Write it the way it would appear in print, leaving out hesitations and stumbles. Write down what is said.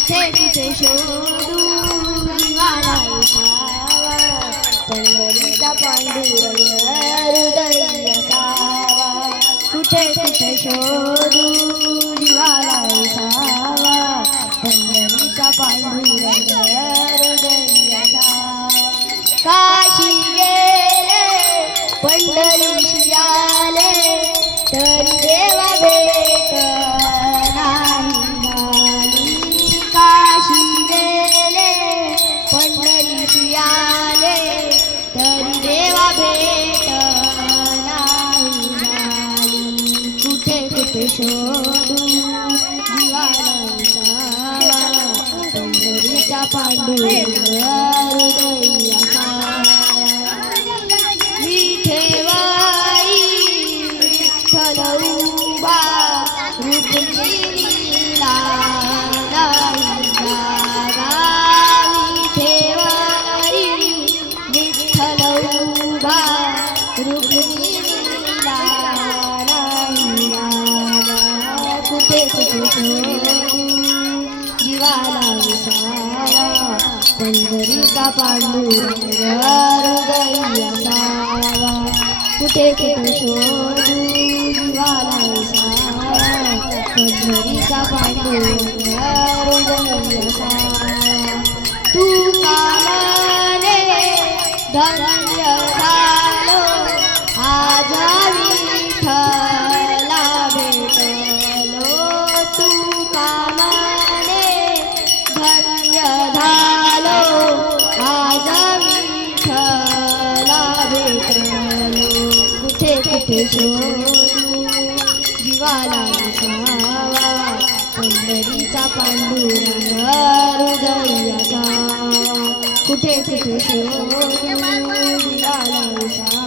कुठे कुठे शोधू जीवाला उसावा पंढरीचा पांडुरंग हृदय असावा कुठे कुठे शोधू जीवाला उसावा पंढरीचा पांडुरंग हृदय असावा काशी गेले पंढरीशी आले तरी देवा भेट नाही झाली काशी गेले पंढरीशी आले तरी देवा भेट नाही झाली कुठे कुठे शोधू जीवाला उसावा पंढरीचा पांडुरंग हृदय असावा विठेवाई विठ्ठल उभा रुक्मिणीला नाही जागा विठेवाई विठ्ठल उभा रुक्मिणीला नाही जागा कुठे कुठे शोधू जीवाला उसावा पंढरीचा पांडुरंग हृदय असावा कुठे कुठे शोधू जीवाला उसावा पंढरीचा पांडुरंग हृदय असावा तू कामने धन्य झालो आज विठ्ठला भेटलो तू कामने धन्य झालो आज विठ्ठला भेटलो कुठे कुठे शोधू जीवाला उसावा पंढरीचा पांडुरंग हृदय असावा कुठे कुठे शोधू जीवाला उसावा